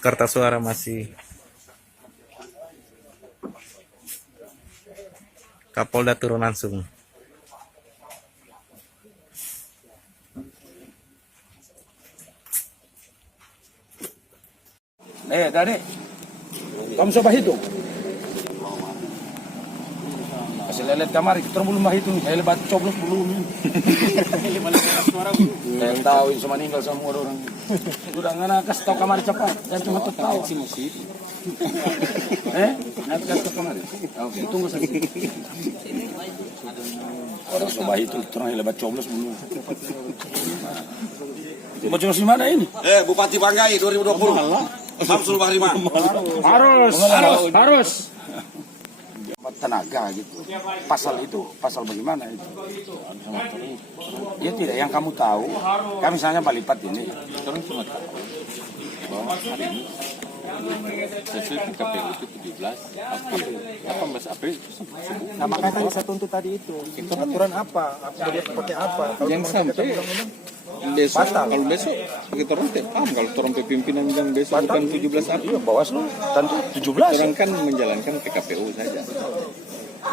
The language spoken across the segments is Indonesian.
Kertas suara masih. Kapolda turun langsung. Tadi kamu coba hitung. Kasih lelet kamar, kita belum hitung. Lebat coblos belum. Saya tahu cuma meninggal semua orang. Udah nggak kasih tahu kamar cepat. Jangan cuma tahu sih musik. Nanti kasih tahu kamar. Oke, tunggu saja. Orang coba hitung, terang lebat coblos belum. Mau coblos di mana ini? Bupati Banggai 2020. Samsul Bahrima. Harus. Tenaga gitu. Pasal bagaimana itu? Ya tidak, yang kamu tahu. Kami misalnya Balipat ini. Orang cuma tahu bahwa hari ini sesuai PKPU itu 17 April, 18 April itu sembuh. Nah makanya tadi saya tuntut tadi itu aturan apa dia pakai apa Yang sampai besok, kalau besok kita orang paham kalau orang pimpinan yang besok bukan 17 April, Bawaslu tentu 17. orang kan menjalankan PKPU saja.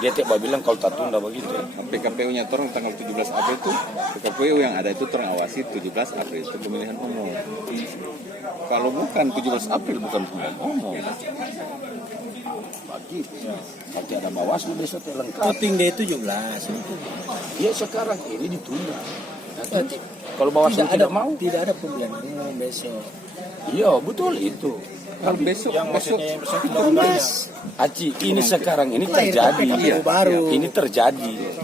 Dia tidak bilang kalau tak tunda begitu. PKPU-nya orang tanggal 17 April itu, PKPU yang ada itu terawasi 17 April itu pemilihan umum. Kalau bukan 17 April bukan pemilihan umum. Begitu. Nanti ada Bawaslu besok lengkap. voting day 17 Ya sekarang ini ditunda. Nanti kalau Bawaslu tidak mau, tidak ada pemilihan umum besok. iya betul itu. Kalau besok Aci, ini sekarang ini terjadi. PKPU baru. Ini terjadi.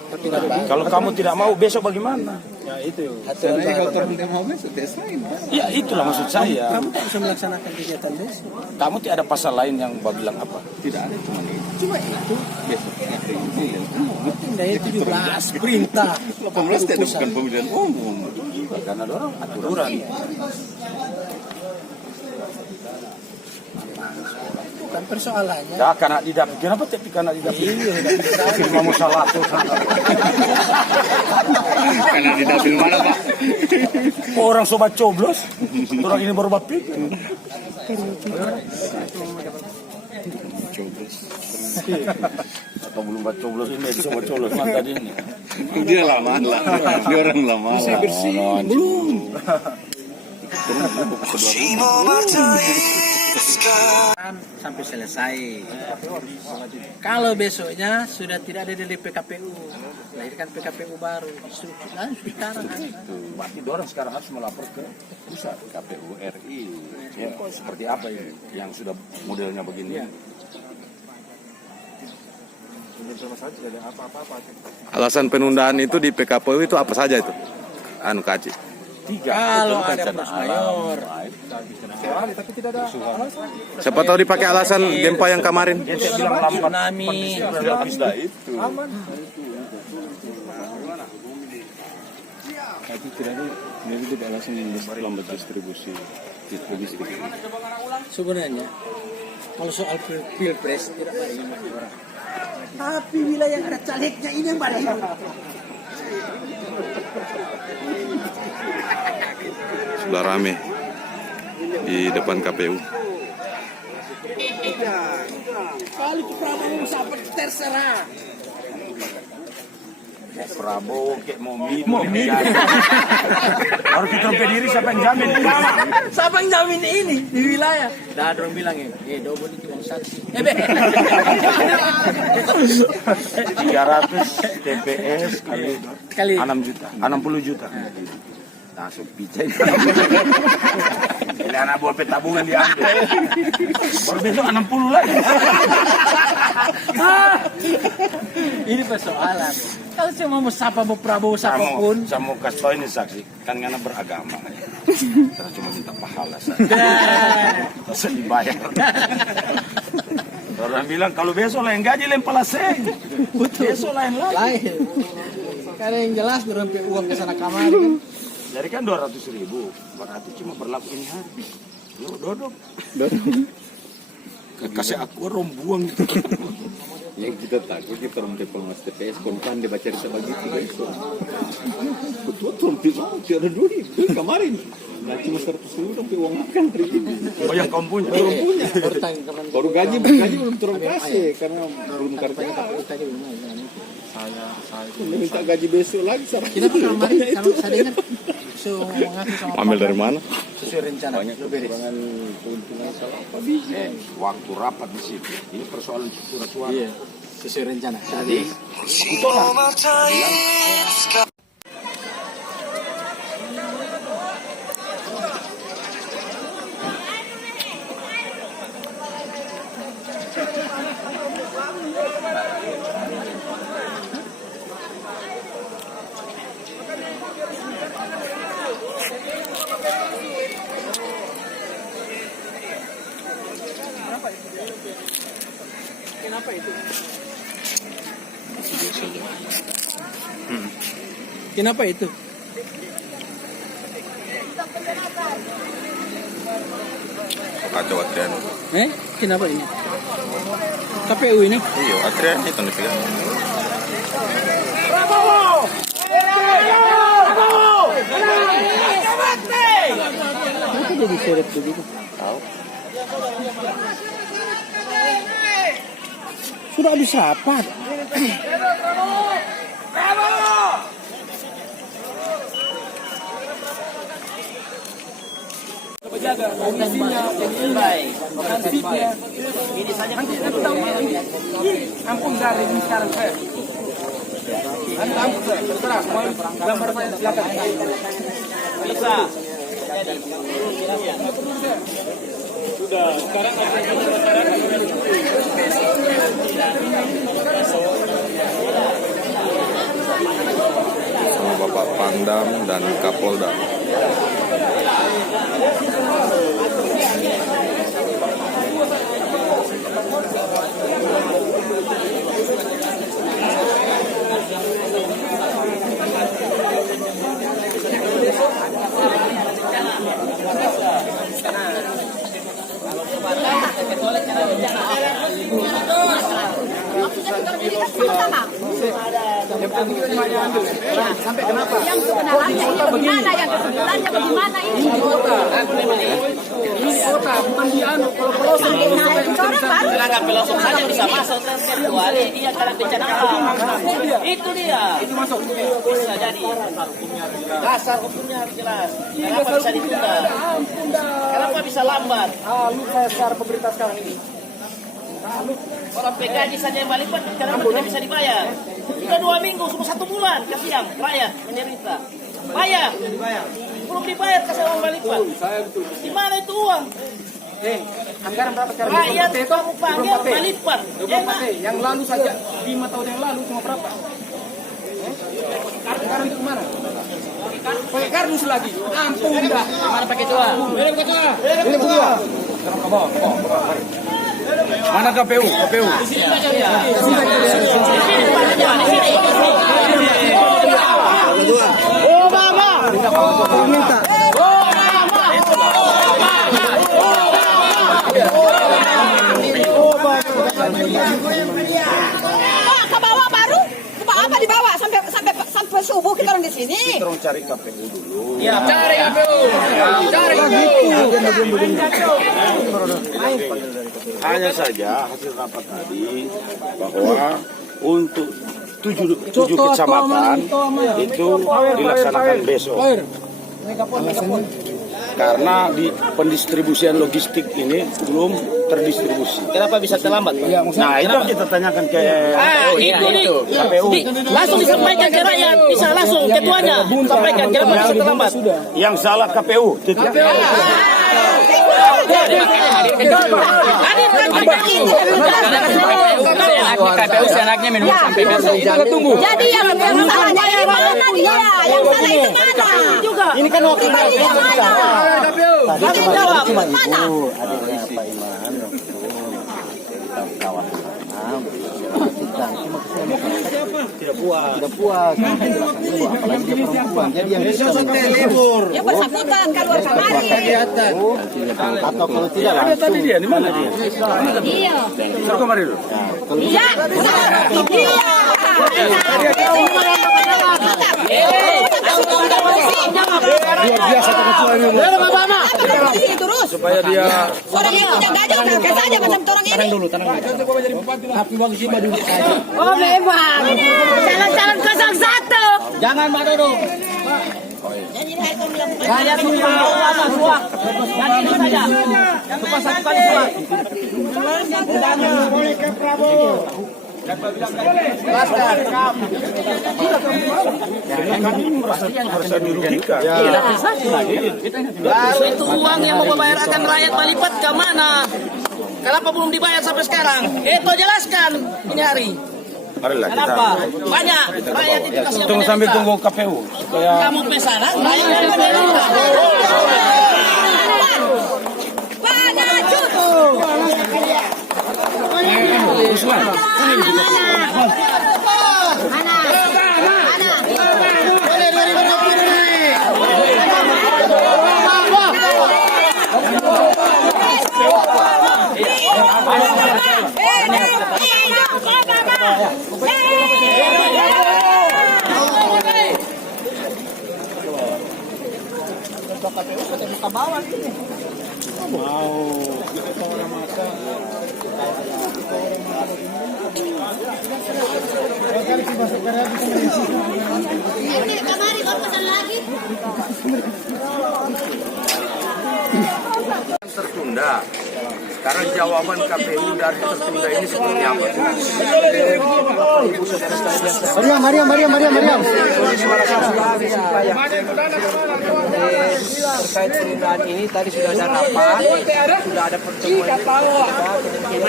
Kalau kamu tidak mau besok bagaimana? Ya itu. Karena kalau orang tidak mau besok desain. Ya itulah maksud saya. Kamu tak bisa melaksanakan kegiatan besok. Kamu tidak ada pasal lain yang bilang apa? Tidak ada cuma itu. Cuma itu. Besok ada pemilihan umum. Voting day 17 perintah. 18 itu bukan pemilihan umum. Karena ada orang aturan. Bukan persoalannya. Ya karena tidak. Kenapa tapi karena tidak? Kamu salah tuh. Karena di dapil mana Pak? Orang sobat coblos, orang ini baru bapik. Coblos. Atau belum baca coblos ini, sobat coblos mata dia ini. Dia lama lah. Dia orang lama. Bersih belum. Sampai selesai. Kalau besoknya sudah tidak ada di PKPU, lahirkan PKPU baru. Sekarang Berarti orang sekarang harus melapor ke pusat KPU RI. Ya, seperti apa ini yang sudah modelnya begini? Alasan penundaan itu di PKPU itu apa saja itu? Kaci. 3. kalau ada force mayor. Tapi tidak ada alasan. Siapa tahu dipakai alasan gempa yang kemarin. Dia bilang lambat. Tsunami. Aman. Tapi tidak alasan yang lambat distribusi. Sebenarnya kalau soal pilpres tidak ada yang orang. Tapi wilayah yang ada calegnya ini yang paling Sudah rame di depan KPU. kali ke Prabowo sampai terserah. Prabowo kayak mau harus kita diri siapa yang jamin? Siapa yang jamin ini di wilayah? Dah orang bilang double itu yang saksi. 300 TPS kali 6 juta, 60 juta. Langsung pijat. Ini anak buah tabungan diambil. Baru besok 60 lagi. Ini persoalan. Kalau cuma mau sapa mau Prabowo siapapun. Saya mau kasih tahu ini saksi, kan karena beragama. Saya cuma minta pahala saja. Saya dibayar. Orang bilang kalau besok lain gaji lain palaseng. Besok lain lagi. Lain. Karena yang jelas berempe uang ke sana kamar kan. Jadi kan 200.000, berarti cuma berlaku ini hari. Dodok. Kasih aku buang gitu. Yang kita takut kita orang pengawas TPS kontan dia baca cerita begitu besok. Betul tidak ada duit kemarin. Nah cuma 100.000 tapi uang makan hari ini. Oh yang kamu punya? Belum punya. Baru gaji belum turun kasih karena belum kerja. Saya Minta gaji besok lagi. kenapa kemarin kalau saya dengar mengaku sama Ambil dari mana? sesuai rencana Banyak lo beres. kekurangan keuntungan salah apa Waktu rapat di situ, ini persoalan surat-suara. Iya, sesuai rencana. Jadi, itulah. Kenapa itu? Kenapa itu? Kacau Adrian. Kenapa ini? KPU ini? Iya, Adrian itu dipegang. Kenapa jadi seret begitu? Sudah habis rapat. Ampun dari ini sekarang saya. Ampun terserah. Gambar saya silakan. Bisa. Sudah. Sekarang Sama Bapak Pangdam dan Kapolda. sampai kenapa? Yang kebenarannya ini bagaimana? Yang kebenarannya bagaimana ini? Ini kota, bukan di anu. Kalau pelosok Silakan pelosok saja bisa masuk kecuali dia karena bencana alam. Itu dia. itu masuk. Bisa jadi. Dasar hukumnya harus jelas. Kenapa bisa ditunda? Kenapa bisa lambat? Lu saya secara pemerintah sekarang ini. Orang PKJ saja yang balik kenapa tidak bisa dibayar? Sudah 2 minggu, sudah 1 bulan kasihan rakyat menderita. Bayar. Belum dibayar kasih uang balik Pak. Di mana itu uang? Anggaran berapa sekarang? Rakyat kamu panggil balik Pak. Yang lalu saja 5 tahun yang lalu cuma berapa? Sekarang itu kemana? Pakai kardus lagi. Ampun dah. Mana pakai tua? Ini berdua. Mana KPU? KPU. Ke bawah baru? Ke bawah apa dibawa sampai subuh kita orang di sini? Kita orang cari KPU dulu. Ya, cari KPU. Cari Hanya saja hasil rapat tadi bahwa untuk 7 kecamatan itu dilaksanakan besok. Karena di pendistribusian logistik ini belum terdistribusi. Kenapa bisa terlambat? Nah itu yang kita tanyakan ke KPU. Langsung disampaikan ke rakyat, bisa langsung ketuanya sampaikan kenapa bisa terlambat. Yang salah KPU. KPU senaknya minum sampai besok. Jadi yang salahnya di mana dia? Yang salah itu mana? Juga. Ini kan waktu mana? Tadi jawab mana? Ada Pak Iman waktu itu kita kawan cuma tidak puas. Apalagi dia perempuan. Jadi yang bisa libur. Ya bersangkutan keluar kamari. Atau kalau tidak langsung. Tadi dia di mana dia? Iya. Saya kemarin dulu. Iya. Luar biasa kecuali ini. Terus. Supaya dia Orang yang jaga aja kan saja macam orang ini. Tenang dulu. Tapi bang Jima dulu saja. Oh memang. Calon-calon 01. Jangan Mbak Dodo. Saya suka ulama suak. Jadi itu saja. Suka satukan suak. Itu uang yang mau bayar akan rakyat Balipat ke mana? Kenapa belum dibayar sampai sekarang? Itu jelaskan ini hari. Kenapa? Banyak rakyat itu kasih. tunggu sambil tunggu KPU supaya Kamu pesana, rakyat Kamari kau pesan lagi. Tertunda. Sekarang jawaban KPU dari tertunda ini seperti apa? Mariam. Terkait penundaan ini tadi sudah ada rapat, sudah ada pertemuan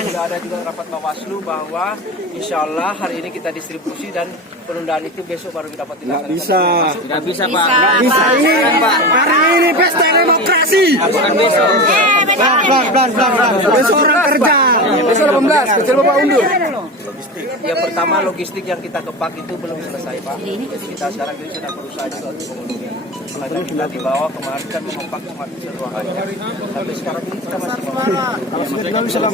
sudah ada juga rapat Bawaslu bahwa insya Allah hari ini kita distribusi dan penundaan itu besok baru dapat dilaksanakan. Tidak bisa Pak. Bisa ini. Hari ini pesta demokrasi. Bukan besok. Pelan. Besok orang kerja. Besok 18. Kecil Bapak undur. Yang pertama logistik yang kita kepak itu belum selesai Pak. Jadi kita sekarang ini sedang berusaha juga untuk memenuhi. Makanya kita dibawa kemarin kan mengepak cuma di ruangannya. Tapi sekarang ini kita masih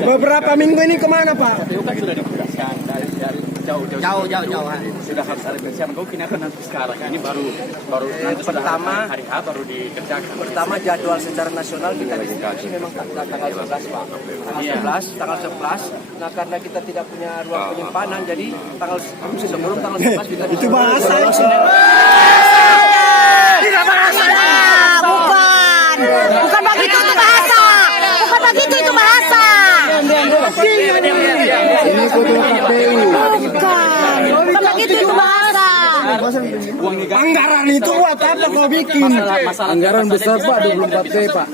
Beberapa minggu ini kemana Pak? Sudah ditugaskan dari jauh. Sudah harus ada persiapan. Kau kenapa nanti sekarang? Ini baru nanti pertama hari H baru dikerjakan. Pertama jadwal secara nasional kita distribusi memang tanggal 11 Pak. Tanggal 11. Nah karena kita tidak punya ruang penyimpanan jadi sebelum tanggal 11 kita Itu bahasa. Tidak bahasa. Bukan begitu itu bahasa. Bukan begitu itu bahasa. Ini ketua KPU. Bukan begitu itu bahasa. Anggaran itu buat apa kau bikin? Anggaran besar Pak 24T Pak.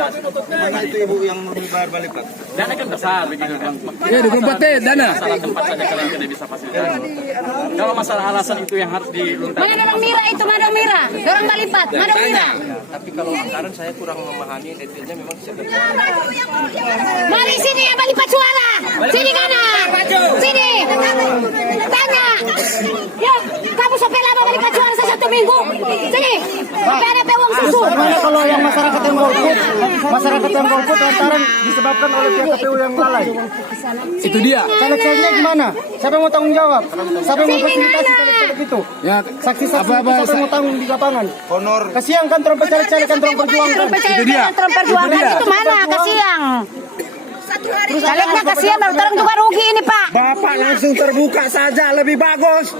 Itu ibu yang membayar balik Pak. Dana kan besar begitu kan. Iya 24T dana. Masalah tempat saja kalian tidak bisa fasilitasi. Kalau masalah alasan itu yang harus diluntaskan. Mana Dorong Mira itu, Madong Mira. Dorong Balipat, Madong Mira. tapi kalau anggaran saya kurang memahami detailnya memang seperti Mari sini ya Balipat suara. Sini kanan. Sini. Tanya. Yuk, kamu sampai lama Balipat suara satu minggu. Sini. Sampai ada pewang susu. Gimana kalau yang masyarakat yang golput lantaran disebabkan oleh pihak KPU yang lalai? Itu dia. Caleg-calegnya gimana? Siapa yang mau tanggung jawab? Siapa yang mau fasilitasi caleg-caleg itu? Ya Saksi-saksi itu siapa yang mau tanggung di lapangan? Honor. Kasihan kan trompet caleg-caleg kan trompet perjuangan. Itu dia. Perjuangan itu mana? Kasihan. Calegnya kasihan, baru terang juga rugi ini Pak. Bapak langsung terbuka saja lebih bagus.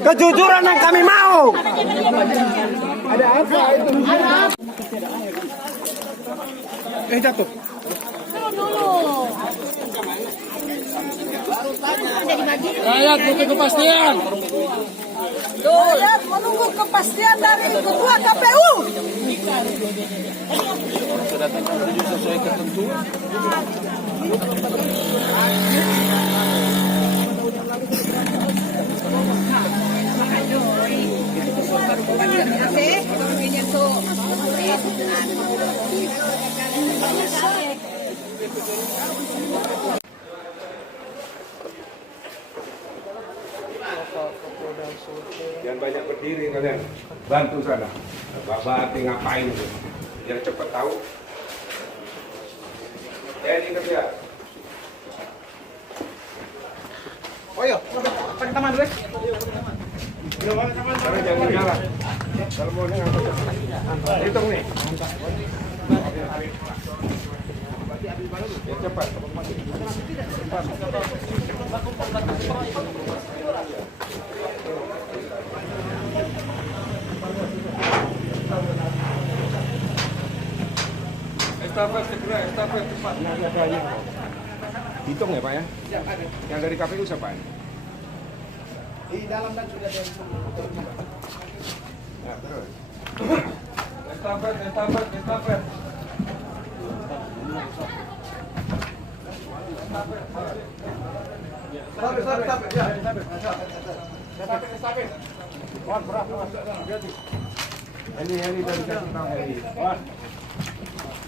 Kejujuran yang kami mau. Ada apa itu? Jatuh. Rakyat butuh kepastian. Rakyat menunggu kepastian dari Ketua KPU. sesuai ketentuan. Jangan banyak berdiri kalian. Bantu sana. Bapak ngapain itu? Biar cepat tahu. Ini kerja. Oh iya, pakai taman dulu. Karena jangan nyala. Kalau mau hitung nih. Ya, cepat. Estafet segera, estafet cepat. Hitung ya Pak ya? Yang dari KPU siapa ya? Di dalam dan sudah ada. Ya, terus. Estafet, estafet, estafet. Heli dari kasih tahu heli.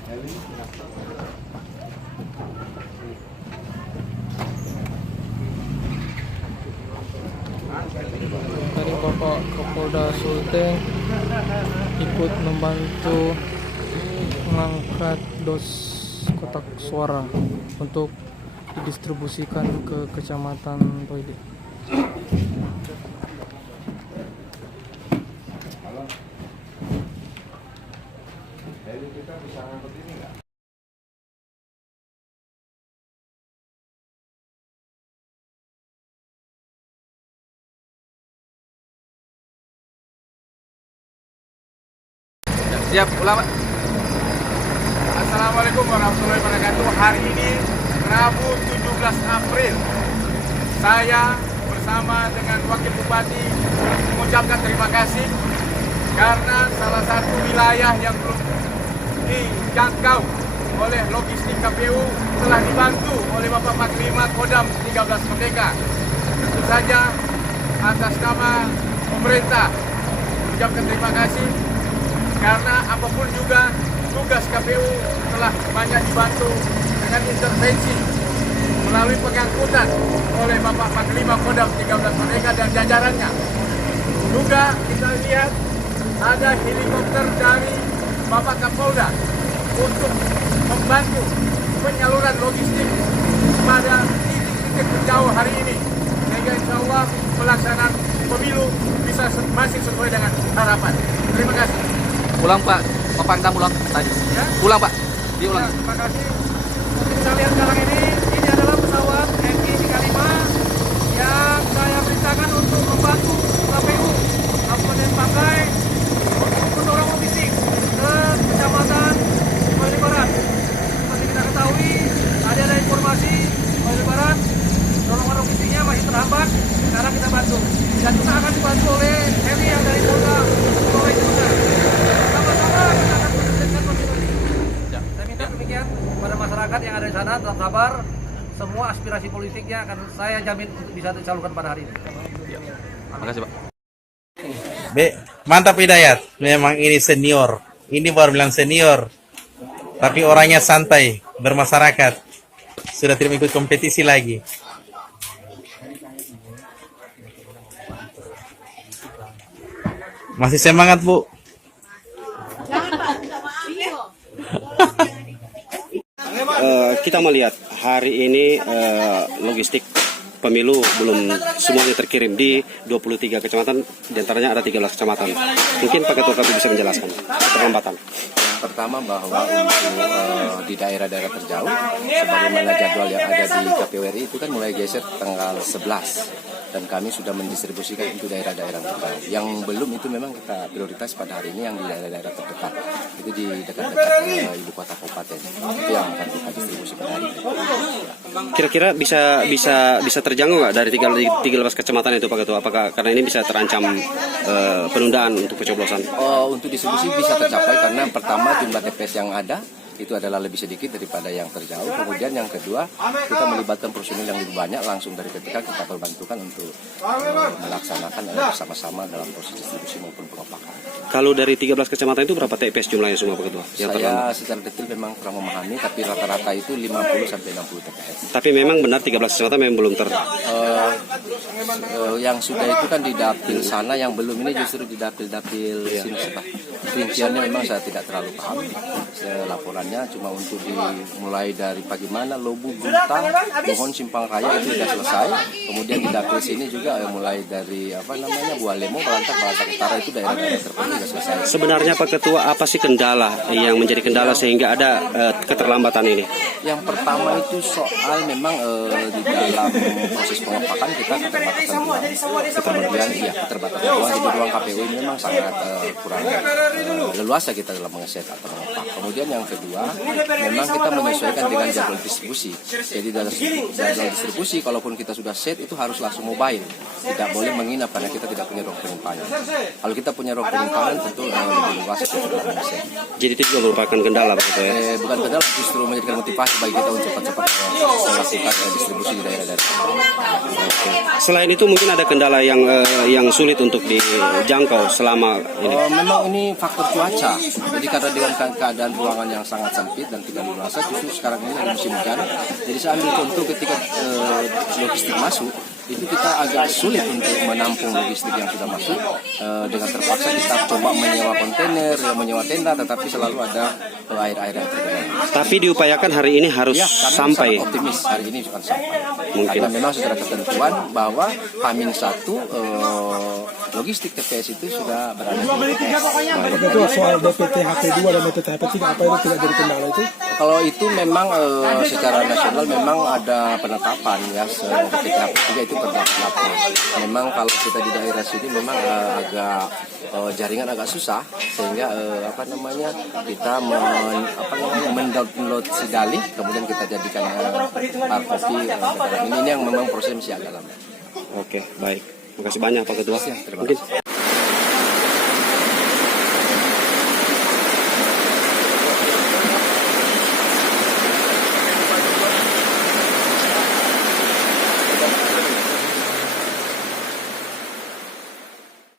Heli. Dari Bapak Kapolda Sulteng ikut membantu mengangkat dos kotak suara untuk didistribusikan ke Kecamatan Toide. Heli kita bisa ngangkut ini nggak? Siap, ulang Pak. Assalamualaikum warahmatullahi wabarakatuh. Hari ini Rabu 17 April, saya bersama dengan Wakil Bupati mengucapkan terima kasih karena salah satu wilayah yang belum dijangkau oleh logistik KPU telah dibantu oleh Bapak Panglima Kodam 13 Merdeka. Tentu saja atas nama pemerintah mengucapkan terima kasih karena apapun juga tugas KPU telah banyak dibantu dengan intervensi melalui pengangkutan oleh Bapak Panglima Kodam 13 Merdeka dan jajarannya. Juga kita lihat ada helikopter dari Bapak Kapolda untuk membantu penyaluran logistik pada titik-titik terjauh hari ini. Sehingga insya Allah pelaksanaan pemilu bisa masih sesuai dengan harapan. Terima kasih. Ulang Pak, Bapak Pangdam ulang tadi. Ya? Ulang Pak, diulang. Terima kasih. Kita lihat sekarang ini adalah pesawat Mi-35 yang saya perintahkan untuk membantu KPU Kabupaten Banggai untuk mendorong logistik ke Kecamatan Bali Barat. Seperti kita ketahui, ada informasi Bali Barat dorongan logistiknya masih terhambat. Sekarang kita bantu dan kita akan dibantu oleh heli yang dari Polda Sulawesi Utara. Sama-sama kita akan menyelesaikan pemilu ini. Saya minta demikian pada masyarakat yang ada di sana, tetap sabar. Semua aspirasi politiknya akan saya jamin untuk bisa disalurkan pada hari ini. Terima kasih Pak. Mantap Hidayat, memang ini senior. Ini baru bilang senior, tapi orangnya santai, bermasyarakat. Sudah tidak ikut kompetisi lagi. Masih semangat Bu. Kita melihat hari ini logistik pemilu belum semuanya terkirim di 23 kecamatan, diantaranya ada 13 kecamatan. Mungkin Pak Ketua KPU bisa menjelaskan keterlambatan. Yang pertama bahwa untuk di daerah-daerah terjauh, sebagaimana jadwal yang ada di KPU RI itu kan mulai geser tanggal 11. Dan kami sudah mendistribusikan untuk daerah-daerah terdekat. Yang belum itu memang kita prioritas pada hari ini yang di daerah-daerah terdekat. Itu di dekat-dekat ibu kota kabupaten. Itu yang akan kita distribusi pada hari ini. Kira-kira bisa terjangkau nggak dari 13 kecamatan itu Pak Ketua? Apakah karena ini bisa terancam penundaan untuk pencoblosan? Untuk distribusi bisa tercapai karena pertama jumlah TPS yang ada itu adalah lebih sedikit daripada yang terjauh. Kemudian yang kedua, kita melibatkan personil yang lebih banyak langsung dari ketika kita perbantukan untuk melaksanakan bersama-sama dalam proses distribusi maupun pengopakan. Kalau dari 13 kecamatan itu berapa TPS jumlahnya semua Pak Ketua? Yang terlambat? Saya secara detail memang kurang memahami, tapi rata-rata itu 50 sampai 60 TPS. Tapi memang benar 13 kecamatan memang belum Yang sudah itu kan di dapil sana, yang belum ini justru di dapil-dapil sini. Rinciannya memang saya tidak terlalu paham. Laporannya cuma untuk dimulai dari pagi mana Lobu, Gunta, Mohon, Simpang Raya itu sudah selesai. Kemudian di dapil sini juga mulai dari Bualemo, Balantak Utara itu daerah-daerah terpenuhi sudah selesai. Sebenarnya Pak Ketua, apa sih kendala yang menjadi kendala sehingga ada keterlambatan ini? Yang pertama itu soal memang di dalam proses pengopakan kita keterbatasan ruang. Di ruang KPU ini memang sangat kurang leluasa kita dalam mengeset atau mengopak. Kemudian yang kedua, memang kita menyesuaikan dengan jadwal distribusi. Jadi dalam jadwal distribusi, kalaupun kita sudah set itu harus langsung mobile, tidak boleh menginap karena kita tidak punya ruang penyimpanan. Kalau kita punya ruang penyimpanan tentu lebih luas kita dalam mengeset. Jadi itu juga merupakan kendala Pak Ketua ya? Bukan kendala, justru menjadikan motivasi bagi kita untuk cepat-cepat melakukan distribusi di daerah-daerah. Selain itu mungkin ada kendala yang sulit untuk dijangkau selama ini. Memang ini faktor cuaca. Jadi karena dengan keadaan ruangan yang sangat sempit dan tidak luas, justru sekarang ini musim hujan. Jadi saya ambil contoh ketika logistik masuk, itu kita agak sulit untuk menampung logistik yang sudah masuk. Dengan terpaksa kita coba menyewa kontainer, menyewa tenda, tetapi selalu ada air-air yang tergenang. Tapi diupayakan hari ini harus sampai. Sangat optimis hari ini akan sampai. Mungkin. Karena memang secara ketentuan bahwa H-1 logistik TPS itu sudah berada di TPS. Itu soal DPT HP2 dan DPT HP3 apa itu tidak jadi kendala itu? Kalau itu memang secara nasional memang ada penetapan ya, DPT HP3 itu berlaku. Memang kalau kita di daerah sini memang agak jaringan agak susah sehingga kita mendownload si dalih kemudian kita jadikan hard copy. Ini yang memang prosesnya agak lama. Oke, baik. Terima kasih banyak Pak Ketua. Terima kasih.